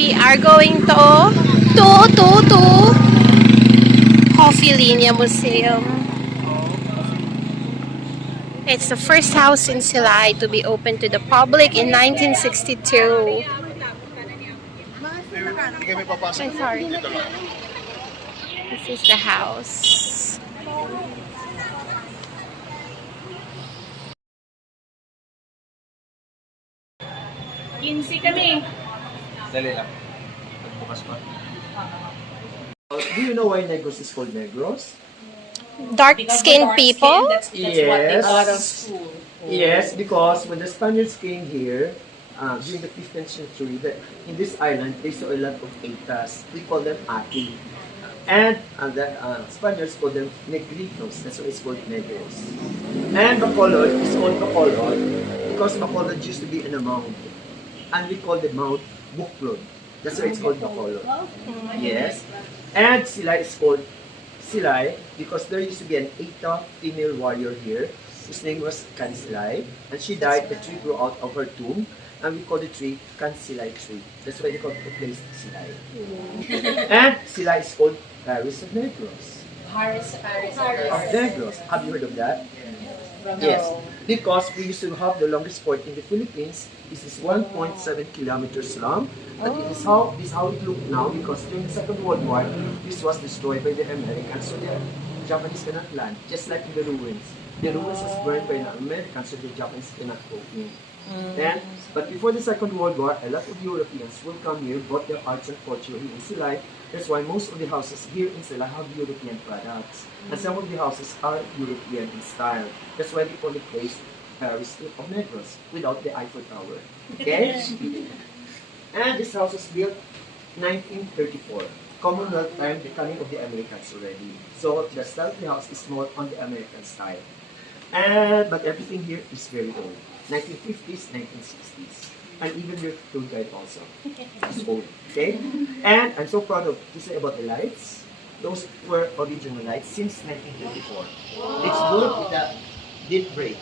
We are going to Coffee Linya Museum. It's the first house in Silay to be opened to the public in 1962. I'm sorry. This is the house. 15 kami. Dali lang. Pagbukas pa. Do you know why Negros is called Negros? Dark-skinned people? That's what they Yes. taught in school. Yes, because when the Spaniards came here, during the 15th century, in this island, they saw a lot of Incas. We call them Ati. And the Spaniards called them Negritos. That's why it's called Negros. And Bacolod is called Bacolod because Bacolod used to be in a mound. And we call the mound Buklod. That's why it's called Bacolod. Yes. And Silay is called Silay because there used to be an Eta female warrior here. His name was Kansilay. And she died, the tree grew out of her tomb. And we call the tree Kansilay tree. That's why they call the place Silay. And Silay is called Paris of Negros. Paris. Of Negros. Have you heard of that? Yes. Because we used to have the longest port in the Philippines. This is 1.7 kilometers long. And this is how it looked now because during the Second World War, this was destroyed by the Americans. So the Japanese cannot land, just like in the ruins. The ruins was burned by the Americans, so the Japanese cannot go in. Then, but before the Second World War, a lot of Europeans will come here, bought their arts and culture here in Silay. That's why most of the houses here in Silay have European products. And some of the houses are European in style. That's why they call the place Paris of Negros, without the Eiffel Tower. Okay? And this house was built 1934. Commonwealth time, the coming of the Americans already. So the style of the house is more on the American style. But everything here is very old. 1950s, 1960s. And even your tour guide also is old. Okay? And I'm so proud to say about the lights. Those were original lights since 1934. It's good with the didn't break.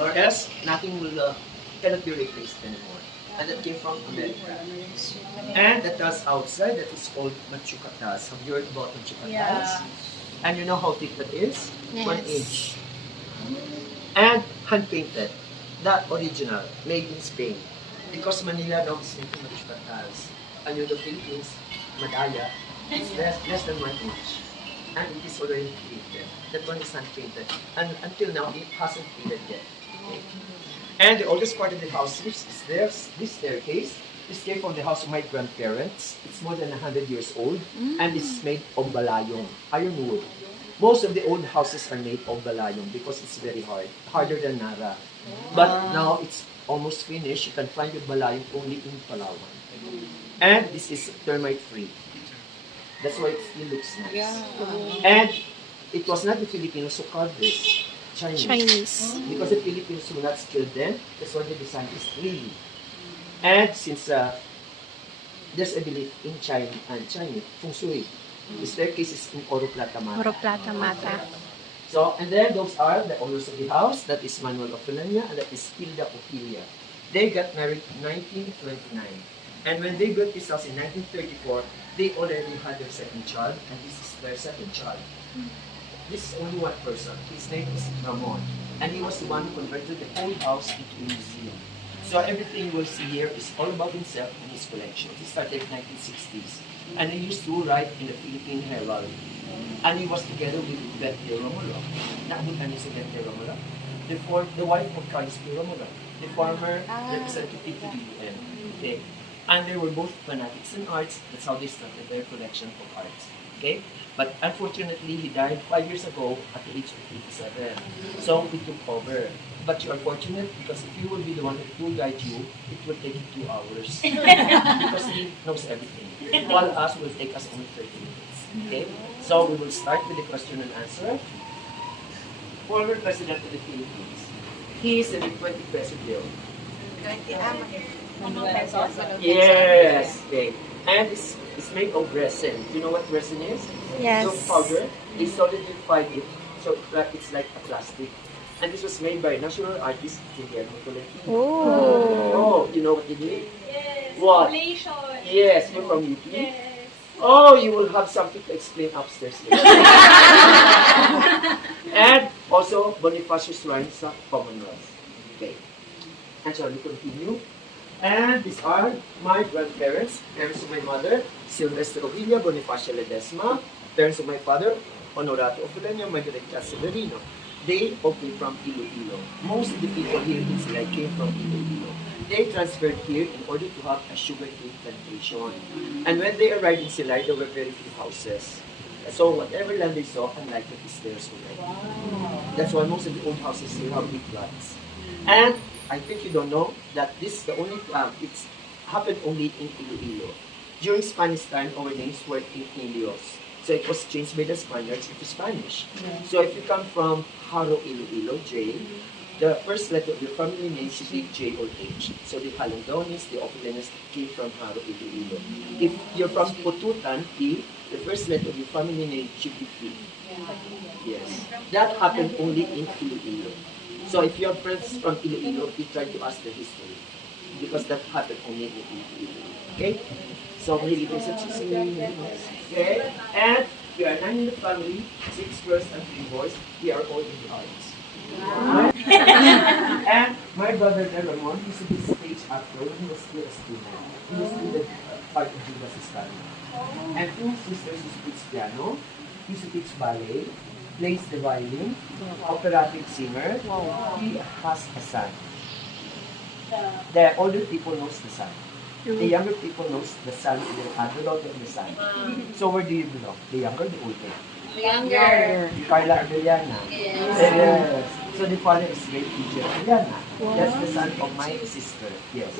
Or else nothing will cannot be replaced anymore. And that came from America. And the tiles outside, that is called Machuca tiles. Have you heard about Machuca tiles? And you know how thick that is? Yes. 1 inch. And hand-painted. That original, made in Spain. Because Manila now is making Machuca tiles. And in the Philippines, Madaya, it's less than 1 inch. And it is already painted. That one is hand-painted. And until now, it hasn't faded yet. Okay? And the oldest part of the house is this staircase. This came from the house of my grandparents. It's more than 100 years old. And it's made of balayong, iron wood. Most of the old houses are made of balayong because it's very hard. Harder than Nara. But now it's almost finished. You can find the balayong only in Palawan. And this is termite-free. That's why it still looks nice. And it was not the Filipinos who carved this. Chinese. Because the Filipinos who not skilled them, that's why the design is 3D. And since there's a belief in China and Chinese, Feng Shui, the staircase is in Oro Plata Mata. Oro Plata Mata. So, and then those are the owners of the house. That is Manuel Ophelania and that is Hilda Ophelia. They got married in 1929. And when they built this house in 1934, they already had their second child, and this is their second child. This is only one person. His name is Ramon. And he was the one who converted the whole house into a museum. So everything you will see here is all about himself and his collection. He started in the 1960s. And he used to write in the Philippine Herald. And he was together with Betty Romulo. Naabutan niyo si Betty Romulo? The wife of Carlos P. Romulo, the former representative to the UN. Okay? And they were both fanatics in arts. That's how they started their collection of arts. Okay? But unfortunately, he died 5 years ago at the age of 87. So we took over. But you are fortunate because if you will be the one who will guide you, it will take you 2 hours. Because he knows everything. While us will take us only 30 minutes. Okay? So we will start with the question and answer. Former President of the Philippines. He is in the 20 peso bill. Yes. Okay. And it's made of resin. Do you know what resin is? Yes. So powder. They solidified it. So it's like a plastic. And this was made by national artist Guillermo Tolentino. Oh. Oh, you know what they did? What? Yes, you're from UP? Oh, you will have something to explain upstairs later. And also, Bonifacio Shrine sa Commonwealth. Okay. And shall we continue? And these are my grandparents, parents of my mother, Silvestre Ovilla, Bonifacio Ledesma, parents of my father, Honorato Ofelenio, Margarita Severino. They all came from Iloilo. Most of the people here in Silay came from Iloilo. They transferred here in order to have a sugarcane plantation. And when they arrived in Silay, there were very few houses. So whatever land they saw, unlike it, is theirs already. That's why most of the old houses here have big lots. And I think you don't know that this is the only it's happened only in Iloilo. During Spanish time, our names were in Ilios. So it was changed by the Spaniards into Spanish. So if you come from Haro Iloilo, J, the first letter of your family name should be J or H. So the Halandones, the Opilenes came from Haro Iloilo. If you're from Pututan, P, the first letter of your family name should be P. Yes. That happened only in Iloilo. So if you have friends from Iloilo, you try to ask the history. Because that happened only in Iloilo. Okay? So maybe there's a okay? And we are 9 in the family, 6 girls and 3 boys. We are all in the arts. And my brother Ramon used to be stage actor when he was still a student. He was in the part of Judas Iscariot. And 2 sisters who speaks piano, used to teach ballet, plays the violin, operatic singer. He has a son. The older people knows the son. The younger people knows the son, the daughter and the son. So where do you belong? The younger, the older? The younger. Carla Arellana. Yes. So the father is great teacher Arellana. That's the son of my sister. Yes.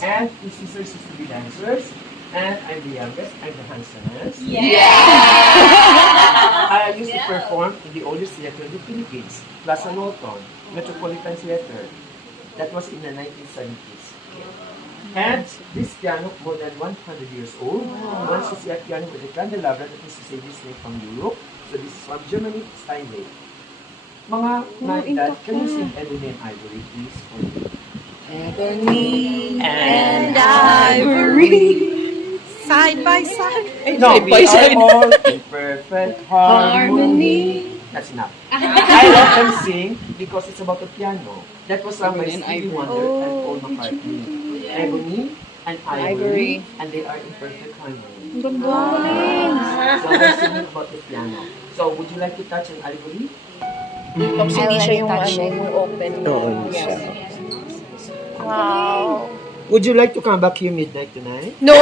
And his sisters used to be dancers. And I'm the youngest. I'm the handsomest. I used to perform in the oldest theater in the Philippines, Plaza Norton, Metropolitan Theater. That was in the 1970s. And this piano, more than 100 years old. Once you see a piano with a candelabra, that is to say this name from Europe. So this is from Germany, Steinway. Mga dad, can you sing Ebony and Ivory, please? Ebony and ivory, side by side. No, we are all in perfect harmony. That's enough. I let them sing because it's about the piano. That was sung by Stevie Wonder and Paul McCartney. Ebony and ivory, and they are in perfect harmony. So they're singing about the piano. So would you like to touch an ivory? Tapos hindi siya yung open. Oo, siya. Wow. Would you like to come back here midnight tonight? No!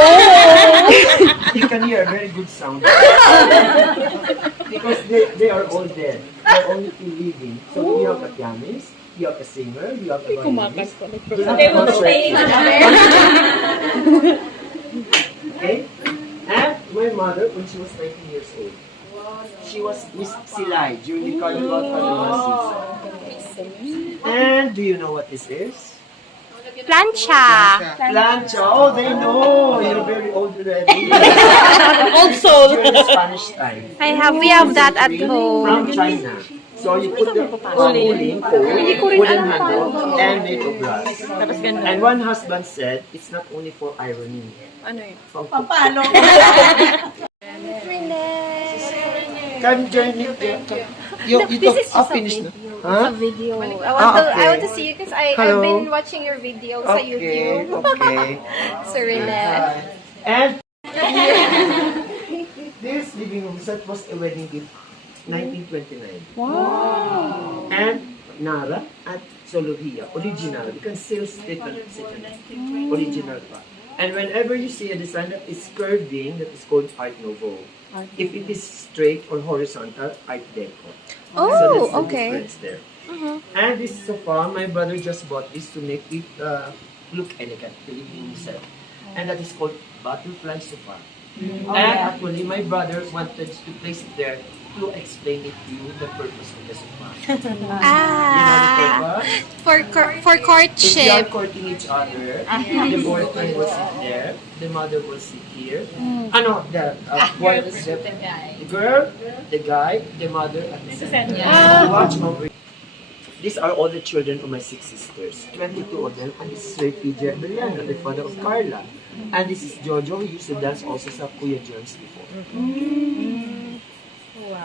You can hear a very good sound. Because they are all dead. They are only two living. So we have a pianist, you have a singer, you have a violinist. You have a concert. Okay? And my mother, when she was 19 years old, she was Miss Silay during the Carnival season. And do you know what this is? Plancha. Plancha. Oh, they know. You're very old already. Old soul. During the Spanish time. We have that at home. From China. So you put the cooling coal, wooden handle, and made of brass. And one husband said, it's not only for irony. Ano yun? Papalo. Can join me. This is just finished. a video. I want to see you because I've been watching your videos sa YouTube. Okay. So Rene. And this living room set was a wedding gift, 1929. Wow. And Nara at Solovia, original. You can still sit on original pa. And whenever you see a design that is curving, that is called Art Nouveau. If it is straight or horizontal, Art Deco. Oh, so that's the okay. difference there. And this sofa, my brother just bought this to make it look elegant, the living set. And that is called Butterfly Sofa. And actually, my brother wanted to place it there to explain it to you the purpose of the sofa. You know the purpose? For If you are courtship. courting each other, the boyfriend will sit there, the mother will sit here. The girl, the guy, the mother, and the son. Watch over. these are all the children of my 6 sisters. 22 of them. And this is Ray PJ Adriano, the father of Carla. And this is Jojo, who used to dance also sa Kuya Germs before.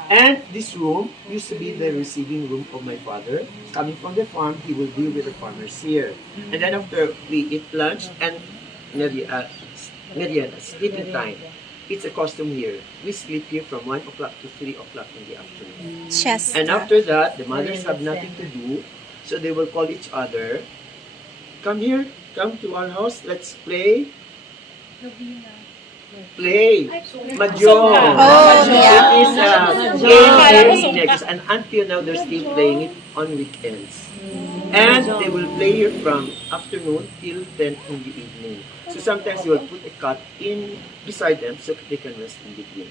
And this room used to be the receiving room of my father. Coming from the farm, he will deal with the farmers here. And then after we eat lunch and merienda, sleeping time, it's a custom here. We sleep here from 1 o'clock to 3 o'clock in the afternoon. Chester. And after that, the mothers have nothing to do, so they will call each other, come here, come to our house, let's play. Play. Mahjong. Oh, yeah. It is a game here in Negros, and until now they're still playing it on weekends. And they will play here from afternoon till 10 in the evening. So sometimes they will put a cot in beside them so that they can rest in between.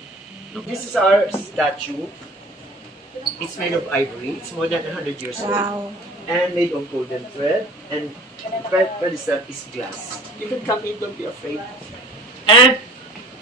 This is our statue. It's made of ivory. It's more than 100 years old. Wow. And made of golden thread. And the thread itself is glass. You can come in, don't be afraid. And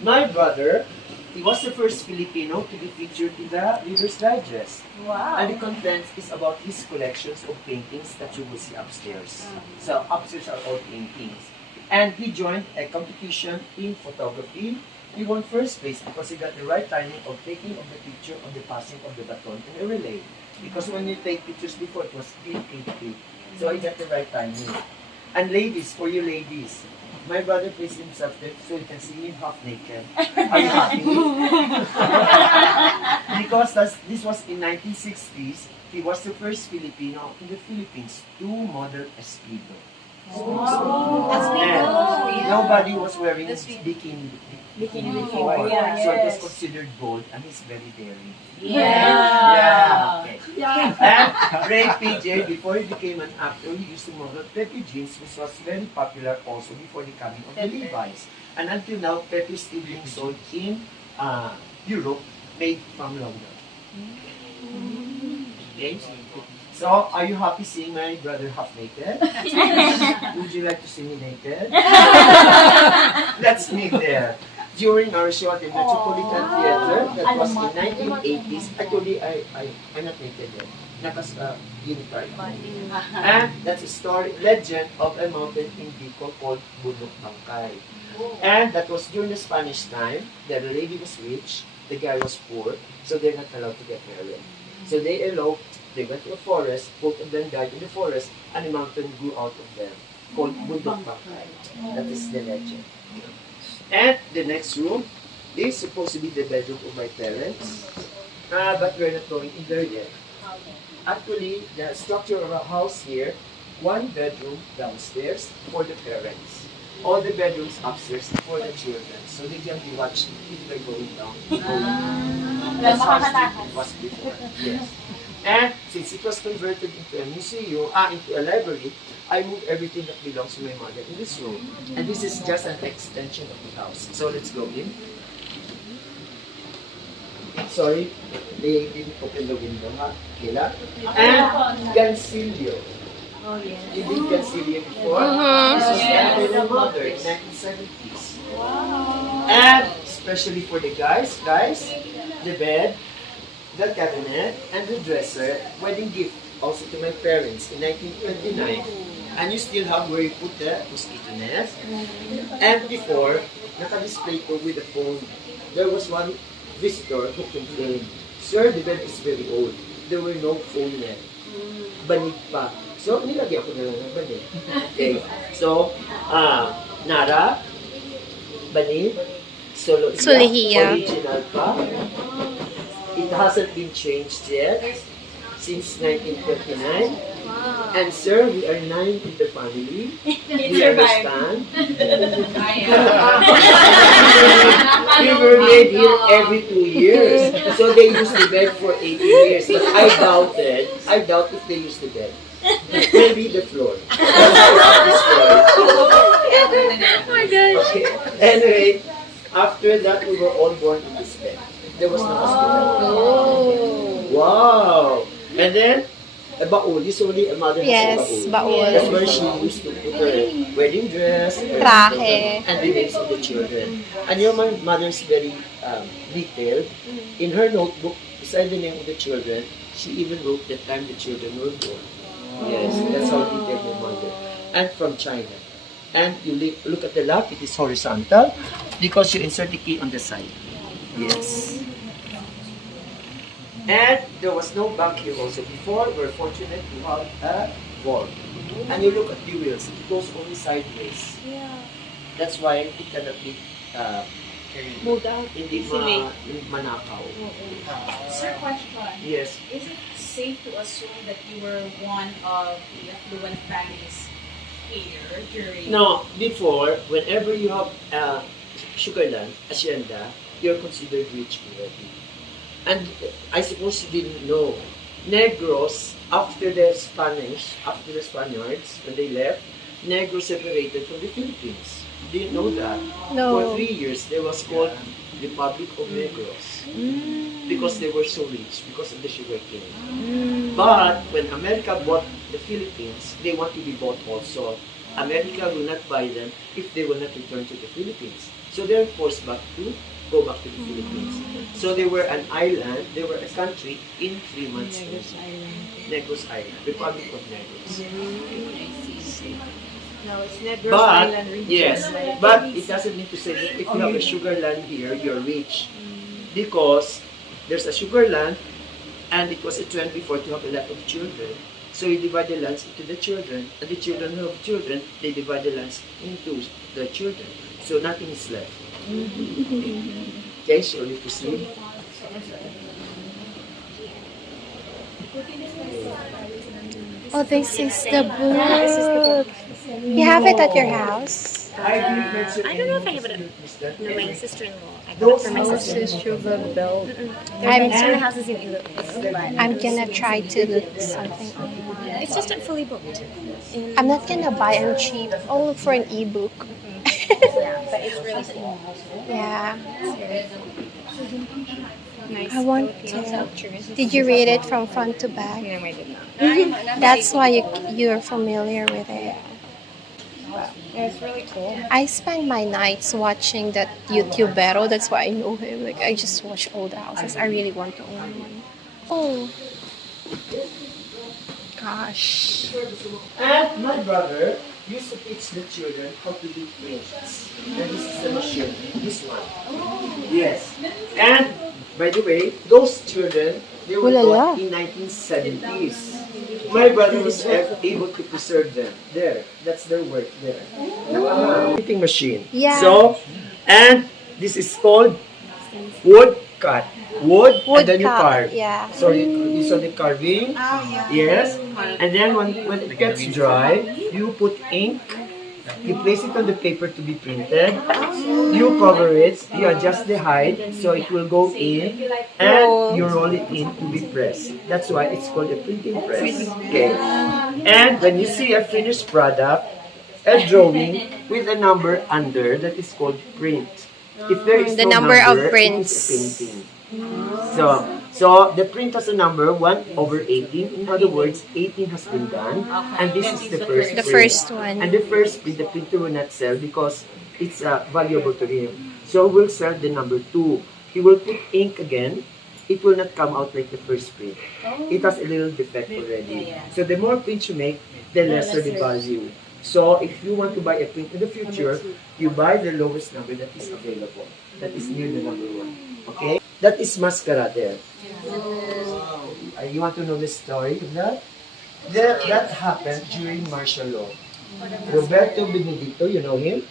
my brother, he was the first Filipino to be featured in the Reader's Digest. Wow. And the contents is about his collections of paintings that you will see upstairs. So upstairs are all paintings. And he joined a competition in photography. He won first place because he got the right timing of taking of the picture of the passing of the baton in a relay. Because when you take pictures before, it was 8:8. So he got the right timing. And ladies, for you ladies, my brother placed himself there so you can see him half naked. Are you happy? Because this was in 1960s, he was the first Filipino in the Philippines to model a speedo. And nobody was wearing bikini before, so it was considered bold and he's very daring. Yeah. Okay. And Ray PJ, before he became an actor, he used to model Pepe jeans, which was very popular also before the coming of the Levi's. And until now, Pepe is still being sold in Europe, made from London. Okay. So, are you happy seeing my brother half naked? Would you like to see me naked? Let's meet there. During our show at the Metropolitan Theater, that was in 1980s. Actually, I'm not naked yet. Nakas unitary. And that's a story, legend of a mountain in Bicol called Bundok Bangkay. And that was during the Spanish time. The lady was rich, the guy was poor, so they're not allowed to get married. So they eloped, they went to a forest, both of them died in the forest, and a mountain grew out of them, called Bundok Bangkay. That is the legend. And the next room is supposed to be the bedroom of my parents, but we're not going in there yet. Actually, the structure of our house here, one bedroom downstairs for the parents. All the bedrooms upstairs for the children, so they can be watching if they're going down. That's how it was before. Yes. And since it was converted into a museum, into a library, I moved everything that belongs to my mother in this room. And this is just an extension of the house. So let's go in. Sorry, they didn't open the window, ha? Kila. And Gansilio. You did Gansilio before? This was done by my mother in 1970s. And especially for the guys, the bed, the cabinet, and the dresser, wedding gift also to my parents in 1929. And you still have where you put the mosquito net. And before, naka-display ko with the phone, there was one visitor who complained, "Sir, the bed is very old. There were no phone net. Banig pa." So, nilagyan ko na lang ng banig. Okay. So, Nara, banig, Solihiya. original pa. It hasn't been changed yet since 1929. And sir, we are 9 in the family. We understand. We were made here every 2 years. So they used the bed for 18 years. But I doubt if they used the bed. Maybe the floor. Oh my gosh. Okay. Anyway, after that, we were all born in this bed. There was no hospital. Wow! And then, a baul. Usually, a mother has Yes, a baul. baul. That's where she used to put her wedding dress, her Traje. and the names of the children. And your mother's very detailed. In her notebook, beside the name of the children, she even wrote the time the children were born. Yes, that's how detailed the model. And from China. And you look at the lock, it is horizontal because you insert the key on the side. Yes. And there was no bank here also before. We're fortunate to have a vault. And you look at the wheels, it goes only sideways. Yeah. That's why it cannot be Moved out. hindi Easily. manakaw. Sir, question. Yes. Is it safe to assume that you were one of the affluent families here during... No, before, whenever you have Sugarland, Hacienda, you're considered rich already. And I suppose you didn't know, Negros, after the Spaniards, when they left, Negros separated from the Philippines. Didn't know that. No. For 3 years, they was called Republic of Negros because they were so rich because of the sugar cane. But when America bought the Philippines, they want to be bought also. America will not buy them if they will not return to the Philippines. So they're forced back to go back to the Philippines. So they were an island, they were a country in 3 months. Negros Island, Republic of Negros. No, it's Negros But, Island region. yes, but it doesn't mean to say that if you have a sugar land here, you're rich. Because there's a sugar land, and it was a trend before to have a lot of children. So you divide the lands into the children, and the children who have children, they divide the lands into the children. So nothing is left. Okay, so you proceed. Oh, this is the book. You have it at your house? I didn't mention I don't know if I have it at No, my sister-in-law. I got it Those for my sister. Sugar belt. I'm, Some of the houses in Iloilo, but I'm gonna try to look something up. it's just not fully booked. I'm not gonna buy them cheap. I'll look for an ebook. Yeah, but it's really cool. Yeah. Nice. I want Filipino to. cultures. Did you read it from front to back? No, I did not. That's why you're familiar with it. Yeah, it's really cool. I spend my nights watching that YouTubero. That's why I know him. Like I just watch old houses. I really want to own one. Oh. Gosh. And my brother used to teach the children how to do prints. And this is the machine, this one. Yes. And by the way, those children, they were Ooh la la. taught in 1970s. My brother was able to preserve them. There, that's their work there. Printing machine. Yeah. So, and this is called wood cut. Wood and then you Woodcut, carve. yeah. So you saw the carving. Yes. And then when it gets dry, you put ink. You place it on the paper to be printed. You cover it. You adjust the height so it will go in, and you roll it in to be pressed. That's why it's called a printing press. Okay. And when you see a finished product, a drawing with a number under, that is called print. If there is The no number of it is prints. a painting. So the print has a number 1/18. In other words, 18 has been done, and this is the first. The print. first one. And the first print, the printer will not sell because it's valuable to him. So we'll sell the number 2. He will put ink again. It will not come out like the first print. It has a little defect already. So the more prints you make, the lesser the value. So if you want to buy a print in the future, you buy the lowest number that is available. That is near the number 1. Okay? That is mascara there. You want to know the story of that? That happened during martial law. Roberto Benedicto, you know him?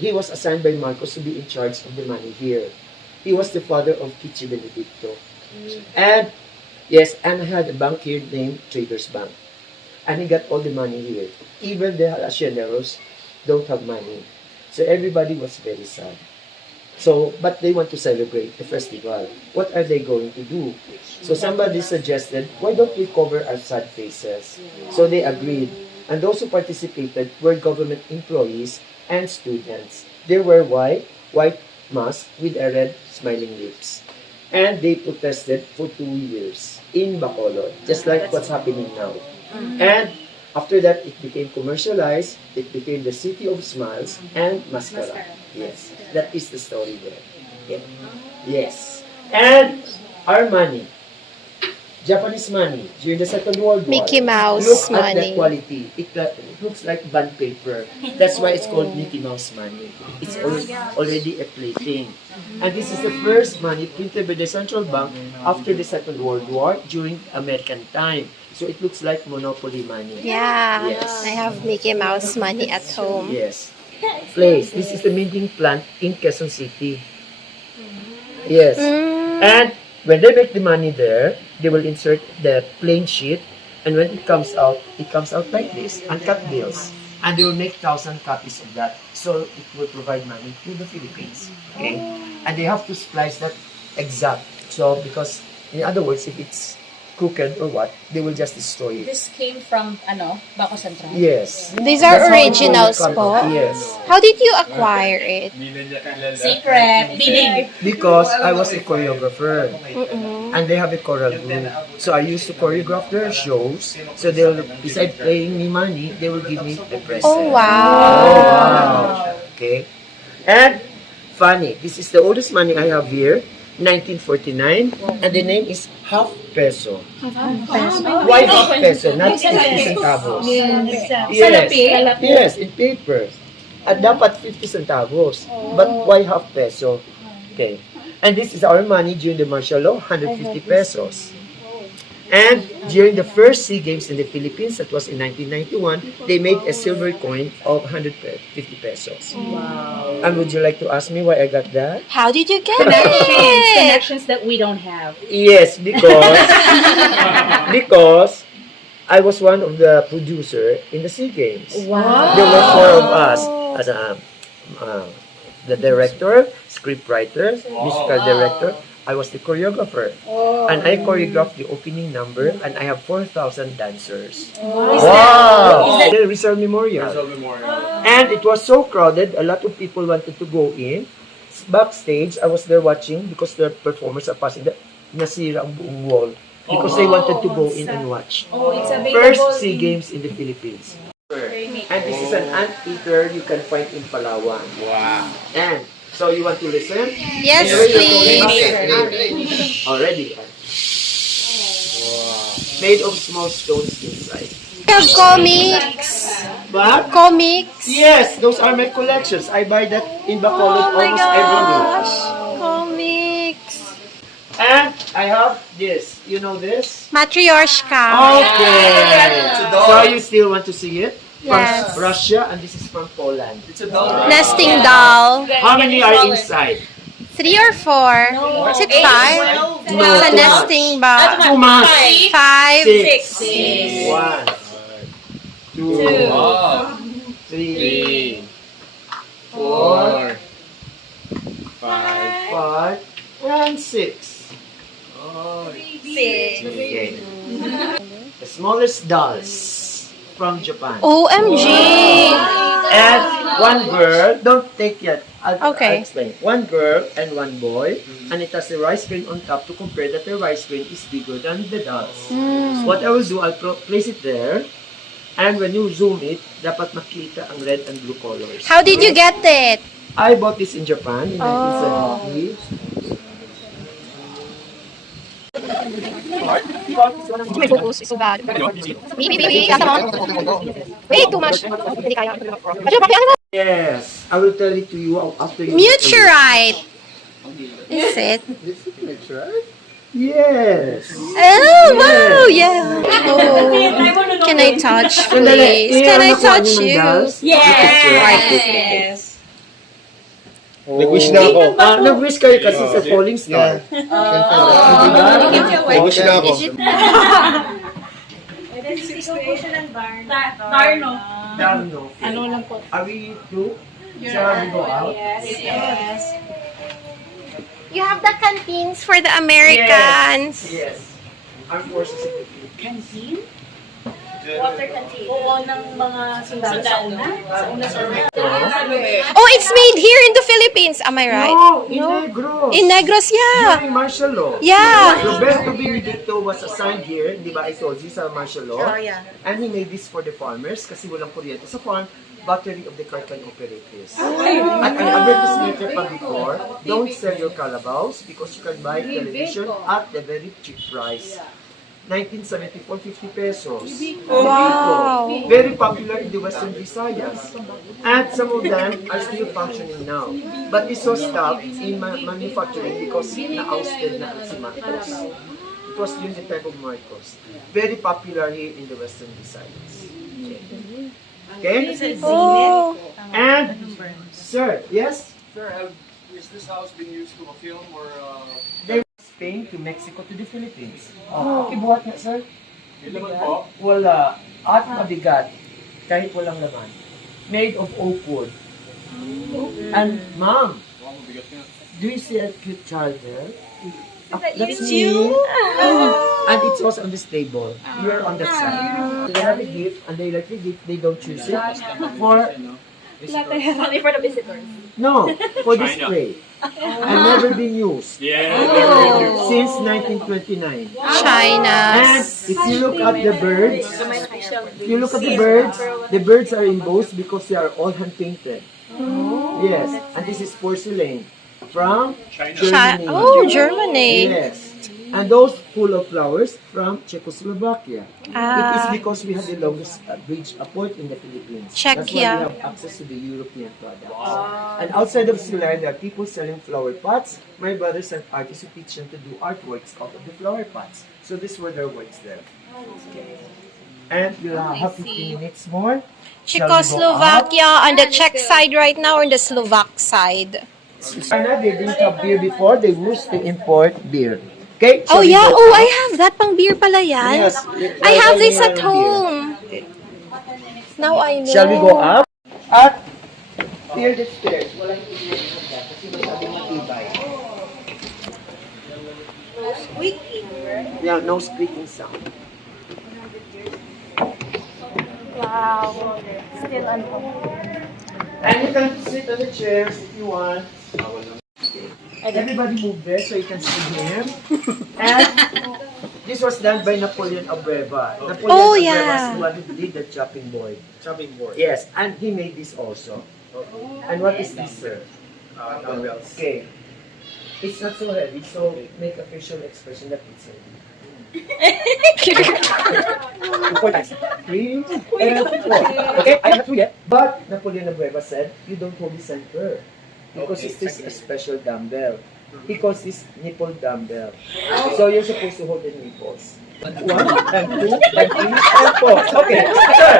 He was assigned by Marcos to be in charge of the money here. He was the father of Kichi Benedicto. And, yes, and I had a bank here named Traders Bank. And he got all the money here. Even the hacienderos don't have money. So everybody was very sad. So, but they want to celebrate the festival. What are they going to do? So somebody suggested, why don't we cover our sad faces? So they agreed. And those who participated were government employees and students. They were white masks with a red smiling lips. And they protested for 2 years in Bacolod, just like what's happening now. And after that, it became commercialized. It became the City of Smiles and Mascara. Yes, that is the story there. Yeah. Yes. And our money. Japanese money during the Second World War. Mickey Mouse Look at the money. quality. It looks like bond paper. That's why it's called Mickey Mouse money. It's already a plating. And this is the first money printed by the central bank after the Second World War during American time. So it looks like monopoly money. Yeah. Yes. I have Mickey Mouse money at home. Yes. Place. This is the minting plant in Quezon City. Yes. And when they make the money there, they will insert the plain sheet, and when it comes out like this, uncut bills. And they will make 1,000 copies of that. So it will provide money to the Philippines. Okay? And they have to splice that exact. So because, in other words, if it's crooked or what, they will just destroy it. This came from, Bako Central? Yes. These are That's how it will originals come po? out. Yes. How did you acquire it? Secret. Bidding. Because I was a choreographer. And they have a choral group. So I used to choreograph their shows. So they'll, besides paying me money, they will give me a present. Oh, wow. Oh, wow. Okay. And funny, this is the oldest money I have here, 1949. And the name is half peso. Why half peso? Not 50 centavos. Yes. Yes, in paper. At dapat 50 centavos. But why half peso? Okay. And this is our money during the martial law, 150 pesos. And during the first SEA Games in the Philippines, that was in 1991, they made a silver coin of 150 pesos. Wow. And would you like to ask me why I got that? How did you get it? Connections that we don't have. Yes, because I was one of the producer in the SEA Games. Wow. There were four of us as the director, script writer, musical director. I was the choreographer. And I choreographed the opening number, and I have 4,000 dancers. Wow! The Rizal Memorial. And it was so crowded, a lot of people wanted to go in. Backstage, I was there watching because the performers are passing. Nasira ang buong wall because they wanted to go in and watch. It's First SEA Games in the Philippines. And this is an anteater you can find in Palawan. Wow. And so you want to listen? Yes, please. Already. Made of small stones inside. You have comics. But Comics. yes, those are my collections. I buy that in Bacolod Oh my almost every week. gosh. Comics. And I have this. You know this? Matryoshka. Okay. So you still want to see it? Yes. From Russia, and this is from Poland. Nesting doll. How many are inside? 3 or 4? Is it 5? No, It's a too nesting ball. 2 months. 5. 6. 1, 2, 3, 4, 5, and 6. Okay. The smallest dolls from Japan. OMG. And one girl, don't take yet. I'll Okay. explain. One girl and one boy, and it has a rice grain on top to compare that the rice grain is bigger than the dolls. What I will do, I'll place it there, and when you zoom it, dapat makita ang red and blue colors. How did you get it? I bought this in Japan in 1970. My focus is so bad. Maybe, wait, too much. Hindi kaya. Yes, I will tell it to you after you. Meteorite. Is it? Yes. Oh, wow, yeah. Oh. Can I touch, please? Can I touch you? Yes. Nag-wish na ako. Nag-wish kayo kasi sa falling star. Nag-wish na ako. Darno. Darno. Ano lang po? Are we through? Shall we go out? Yes. You have the canteens for the Americans. Yes. Armed Forces of the Philippines. Canteen? Water canteen. Oo, ng mga sundalo sa una. Oh, it's made here in the Philippines. Am I right? No, in Negros. In Negros, yeah. During martial law. Yeah. Roberto Benedicto was assigned here, di ba, I told you, sa martial law. And he made this for the farmers kasi walang kuryente sa farm. Battery of the car can operate this. At an advertisement pa before, don't sell your calabaws because you can buy television at the very cheap price. 1974, 50 pesos. Wow. Very popular in the Western Visayas. And some of them are still functioning now. But this was stopped in manufacturing because na-ousted na si Marcos. It was during the time of Marcos. Very popular here in the Western Visayas. Okay? Oh. And, sir, yes? Sir, is this house being used to a film or Spain to Mexico to the Philippines. Oh. Ibuhat nga, sir? May laman po? Wala. At mabigat. Kahit walang laman. Made of oak wood. And, ma'am, Wow, mabigat nga. do you see a cute child there? That's me. And it's also on this table. You're on that side. They have a gift, and they like the gift. They don't choose it. Only for the visitors. No, for display. And never been used. Since 1929. China. And if you look at the birds are embossed because they are all hand painted. Yes, and this is porcelain from Germany. Oh, Germany. Yes, and those full of flowers from Czechoslovakia. It is because we have the longest bridge port in the Philippines. That's why Czechia. we have access to the European products. And outside of Sila, there are people selling flower pots. My brothers and artists who teach them to do artworks out of the flower pots. So these were their works there. And we'll have 15 minutes more. Shall we go up? Czechoslovakia on the Czech side right now or on the Slovak side? China, they didn't have beer before. They used to import beer. Okay? Oh shall we yeah, go oh up? I have that pang beer pala yan. Yes. I have this at Beer. home. Now I know. Shall we go up? At here the stairs. Walang tingnan ng that kasi masabi matibay. No squeaking, right? Yeah, no squeaking sound. Wow. Still uncomfortable. And you can sit on the chairs if you want. Everybody move there so you can see him. And this was done by Napoleon Abreva. Napoleon Oh, Abreva yeah. is the one who did the chopping board. Chopping board. Yes, and he made this also. And what is this, sir? Dumbbells. Okay. It's not so heavy, so make a facial expression that it's heavy. 4 times. 3 and 4. Okay, I have 2 yet. But Napoleon Abreva said, you don't hold the center. Because Okay, it is a okay. special dumbbell. He calls this nipple dumbbell. So you're supposed to hold the nipples. 1 and 2 and 3 and 4. Okay, sir,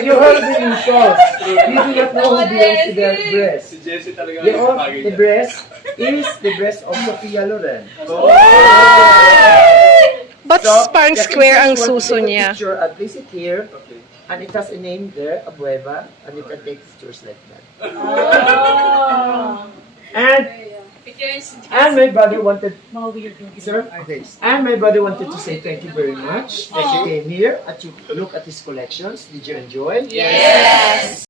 you heard the initials. You do not know who belongs to their breast. Si Jessie talaga The breast is the breast of Sophia Loren. But parang the square ang pictures, suso you want to take a niya. picture, at least it here, Okay. and it has a name there, Abueva, and you can take pictures like that. And my brother wanted, sir, okay, and my brother wanted to say thank you very much that you came here and you look at his collections. Did you enjoy? Yes.